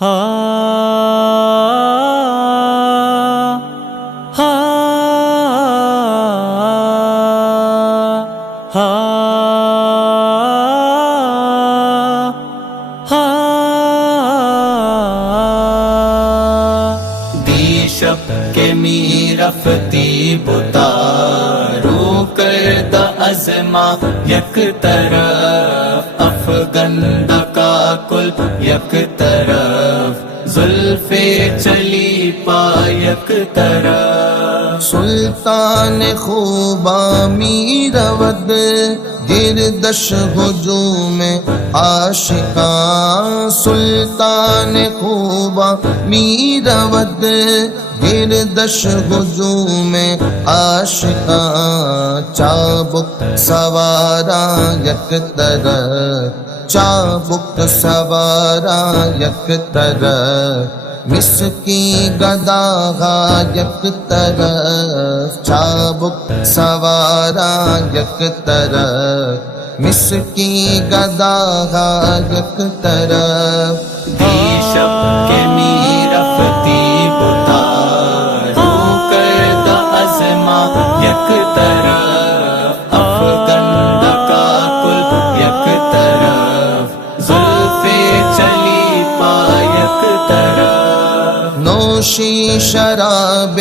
ہا ہا ہا ہا دی شب کے می رفتی بتا رو کردہ ازما یک طرف افغند کا کل یک طرف زلف چلی پا یک طرف سلطان خوبا میرود گردش ہجوم عاشقاں سلطان خوبا میرود گردش ہجوم عاشقاں چابک سوارا یک طرف چابک سوارا یک طرف مسکی گدا یک طرف چابک سوارا یک طرف مسکی گدا یک طرف دی شب کے می رفتی بتا رو کردہ ازما یک طرف افغند کا کل یک طرف زلف چلی پا یک طرف نوشی شراب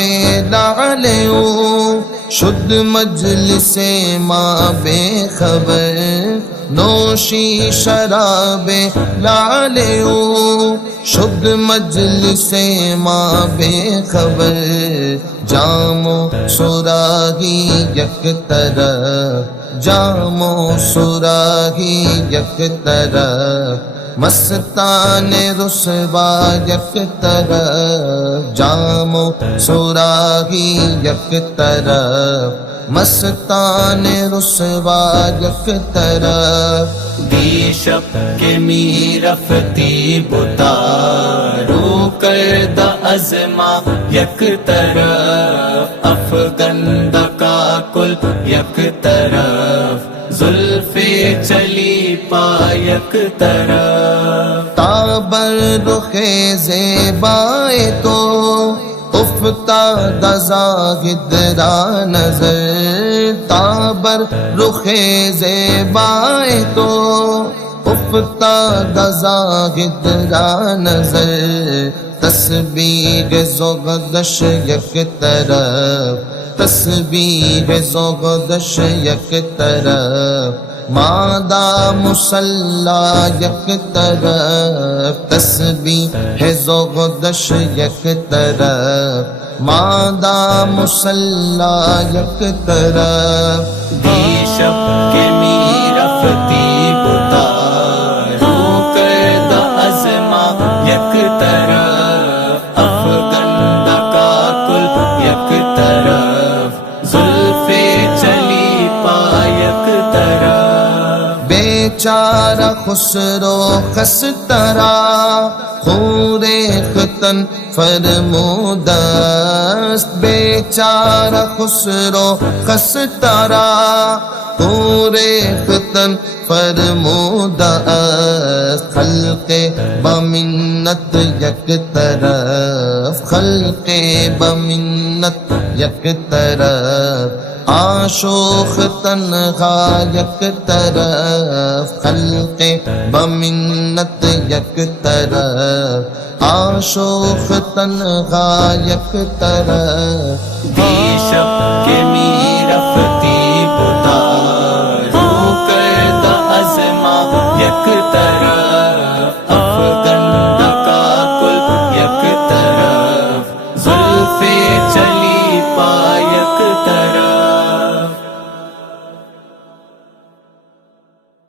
لعلوں شد مجلس ماں بے خبر نوشی شراب لعلوں شد مجلس ماں بے خبر جام و سراغی یک طرف جام و سراغی یک طرف مستان رسوا یک طرف جام و سراغی یک طرف مستان رسوا یک طرف دی شب کے می رفتی بتا رو کردہ ازما یک طرف افغند کا کل یک طرف زلف چلی پا یک طرف تابر رخ زیبائے تو افتاد زاہد را نظر تابر رخ زیبائے تو افتاد زاہد را نظر تسبیح زغدش یک طرف تسبیح زغدش یک طرف مادہ مصلی یک طرف تسبیح زغدش یک طرف مادہ مصلی یک طرف دی شب کے می رفتی بتا رو کردہ ازما یک طرف افغند کا کل یک طرف زلف چلی پا یک طرف بیچارہ خسرو خسترا خور ختن فرمود است بیچارہ خسرو خسترا خور ختن فرمود است خلق بمنت یک طرف خلق بمنت یک طرف آشوخ تنہا یک طرف خلق بمنت یک طرف آشوخ تنہا یک طرف دی شب کے می رفتی بتا رو کردہ ازما یک طرف